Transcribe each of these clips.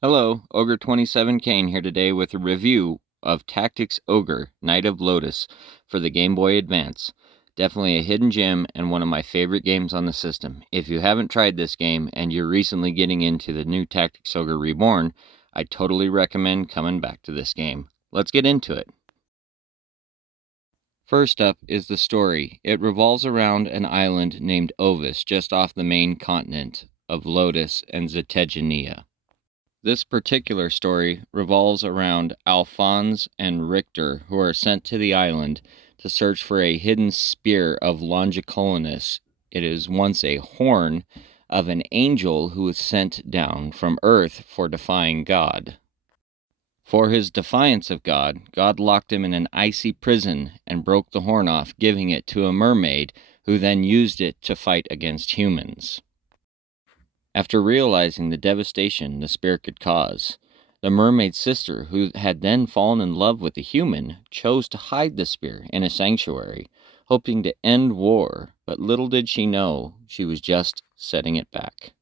Hello, Ogre27 Kane here today with a review of Tactics Ogre, Knight of Lodis for the Game Boy Advance. Definitely a hidden gem and one of my favorite games on the system. If you haven't tried this game and you're recently getting into the new Tactics Ogre Reborn, I totally recommend coming back to this game. Let's get into it. First up is the story. It revolves around an island named Ovis just off the main continent of Lodis and Zetegenia. This particular story revolves around Alphonse and Richter, who are sent to the island to search for a hidden spear of Longicolinus. It is once a horn of an angel who was sent down from Earth for defying God. For his defiance of God, God locked him in an icy prison and broke the horn off, giving it to a mermaid who then used it to fight against humans. After realizing the devastation the spear could cause, the mermaid's sister, who had then fallen in love with a human, chose to hide the spear in a sanctuary, hoping to end war, but little did she know she was just setting it back.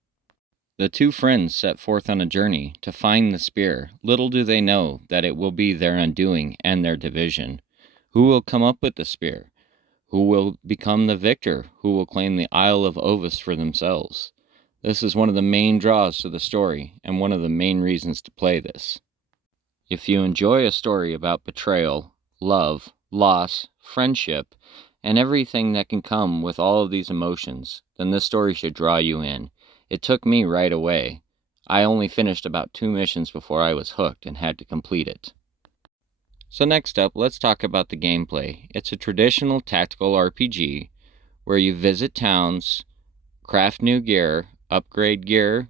The two friends set forth on a journey to find the spear. Little do they know that it will be their undoing and their division. Who will come up with the spear? Who will become the victor? Who will claim the Isle of Ovis for themselves? This is one of the main draws to the story, and one of the main reasons to play this. If you enjoy a story about betrayal, love, loss, friendship, and everything that can come with all of these emotions, then this story should draw you in. It took me right away. I only finished about 2 missions before I was hooked and had to complete it. So next up, let's talk about the gameplay. It's a traditional tactical RPG where you visit towns, craft new gear, upgrade gear,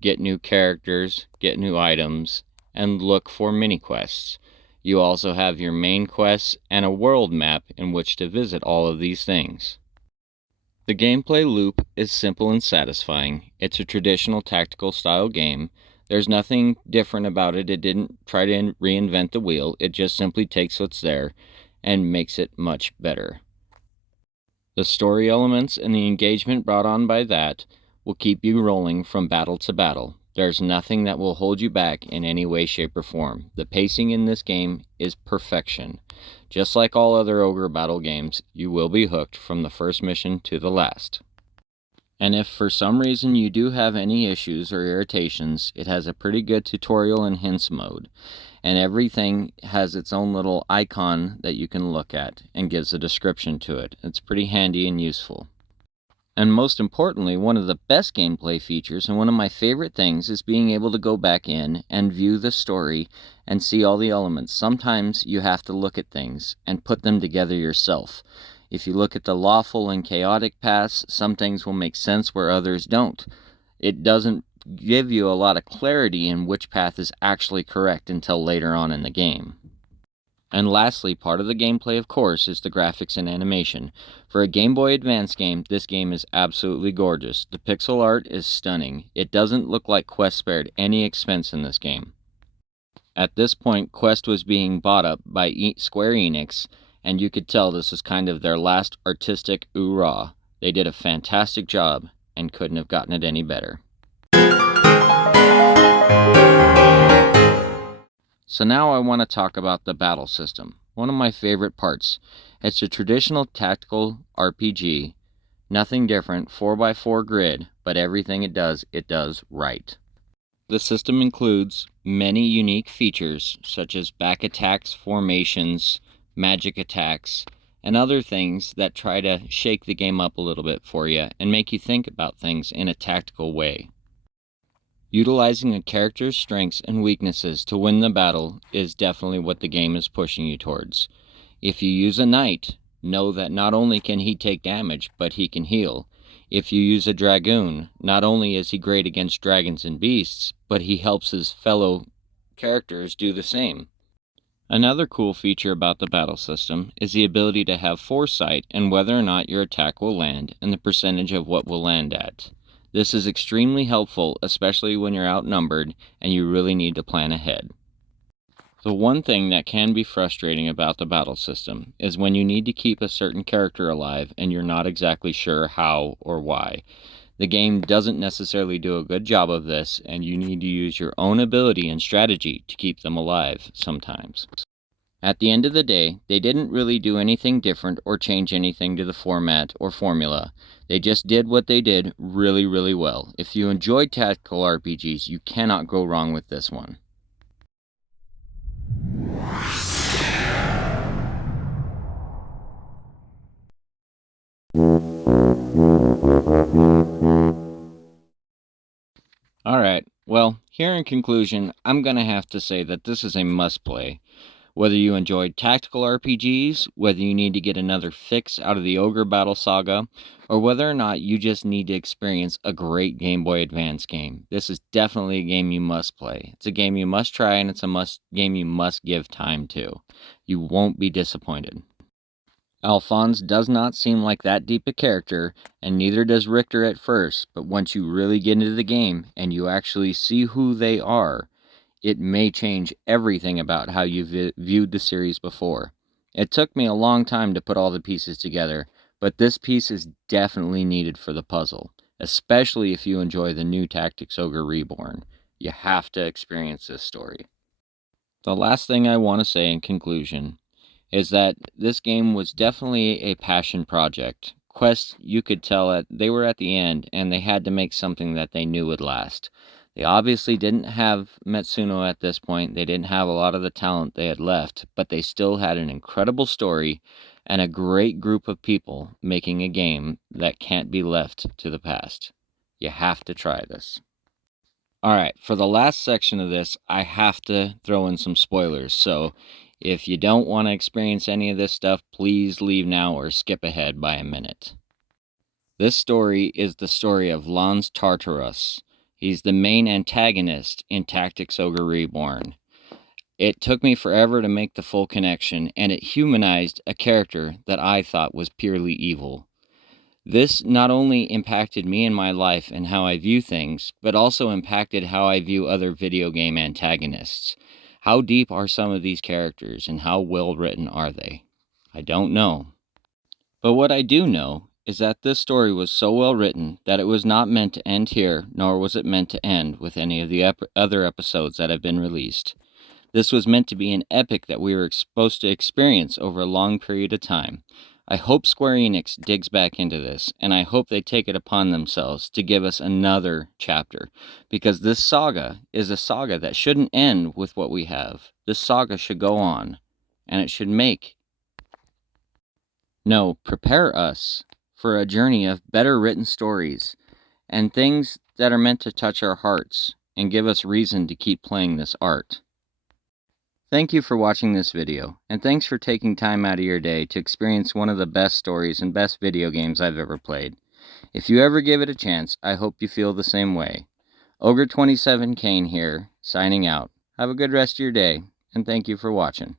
get new characters, get new items, and look for mini-quests. You also have your main quests and a world map in which to visit all of these things. The gameplay loop is simple and satisfying. It's a traditional tactical style game. There's nothing different about it. It didn't try to reinvent the wheel. It just simply takes what's there and makes it much better. The story elements and the engagement brought on by that will keep you rolling from battle to battle. There's nothing that will hold you back in any way, shape, or form. The pacing in this game is perfection. Just like all other Ogre battle games, you will be hooked from the first mission to the last. And if for some reason you do have any issues or irritations, it has a pretty good tutorial and hints mode. And everything has its own little icon that you can look at and gives a description to it. It's pretty handy and useful. And most importantly, one of the best gameplay features and one of my favorite things is being able to go back in and view the story and see all the elements. Sometimes you have to look at things and put them together yourself. If you look at the lawful and chaotic paths, some things will make sense where others don't. It doesn't give you a lot of clarity in which path is actually correct until later on in the game. And lastly, part of the gameplay, of course, is the graphics and animation. For a Game Boy Advance game, this game is absolutely gorgeous. The pixel art is stunning. It doesn't look like Quest spared any expense in this game. At this point, Quest was being bought up by Square Enix, and you could tell this was kind of their last artistic oorah. They did a fantastic job and couldn't have gotten it any better. So now I want to talk about the battle system, one of my favorite parts. It's a traditional tactical RPG, nothing different, 4x4 grid, but everything it does right. The system includes many unique features, such as back attacks, formations, magic attacks, and other things that try to shake the game up a little bit for you and make you think about things in a tactical way. Utilizing a character's strengths and weaknesses to win the battle is definitely what the game is pushing you towards. If you use a knight, know that not only can he take damage, but he can heal. If you use a dragoon, not only is he great against dragons and beasts, but he helps his fellow characters do the same. Another cool feature about the battle system is the ability to have foresight in whether or not your attack will land and the percentage of what will land at. This is extremely helpful, especially when you're outnumbered and you really need to plan ahead. The one thing that can be frustrating about the battle system is when you need to keep a certain character alive and you're not exactly sure how or why. The game doesn't necessarily do a good job of this, and you need to use your own ability and strategy to keep them alive sometimes. At the end of the day, they didn't really do anything different or change anything to the format or formula. They just did what they did really, really well. If you enjoyed tactical RPGs, you cannot go wrong with this one. Alright, well, here in conclusion, I'm gonna have to say that this is a must-play. Whether you enjoyed tactical RPGs, whether you need to get another fix out of the Ogre Battle Saga, or whether or not you just need to experience a great Game Boy Advance game, this is definitely a game you must play. It's a game you must try, and it's a game you must give time to. You won't be disappointed. Alphonse does not seem like that deep a character, and neither does Richter at first, but once you really get into the game, and you actually see who they are, it may change everything about how you viewed the series before. It took me a long time to put all the pieces together, but this piece is definitely needed for the puzzle, especially if you enjoy the new Tactics Ogre Reborn. You have to experience this story. The last thing I want to say in conclusion is that this game was definitely a passion project. Quest, you could tell they were at the end, and they had to make something that they knew would last. They obviously didn't have Matsuno at this point. They didn't have a lot of the talent they had left, but they still had an incredible story and a great group of people making a game that can't be left to the past. You have to try this. Alright, for the last section of this, I have to throw in some spoilers, so if you don't want to experience any of this stuff, please leave now or skip ahead by a minute. This story is the story of Lance Tartarus. He's the main antagonist in Tactics Ogre Reborn. It took me forever to make the full connection, and it humanized a character that I thought was purely evil. This not only impacted me in my life and how I view things, but also impacted how I view other video game antagonists. How deep are some of these characters, and how well written are they? I don't know. But what I do know is that this story was so well written that it was not meant to end here, nor was it meant to end with any of the other episodes that have been released. This was meant to be an epic that we were supposed to experience over a long period of time. I hope Square Enix digs back into this, and I hope they take it upon themselves to give us another chapter, because this saga is a saga that shouldn't end with what we have. This saga should go on, and it should prepare us for a journey of better written stories, and things that are meant to touch our hearts, and give us reason to keep playing this art. Thank you for watching this video, and thanks for taking time out of your day to experience one of the best stories and best video games I've ever played. If you ever give it a chance, I hope you feel the same way. Ogre27 Kane here, signing out. Have a good rest of your day, and thank you for watching.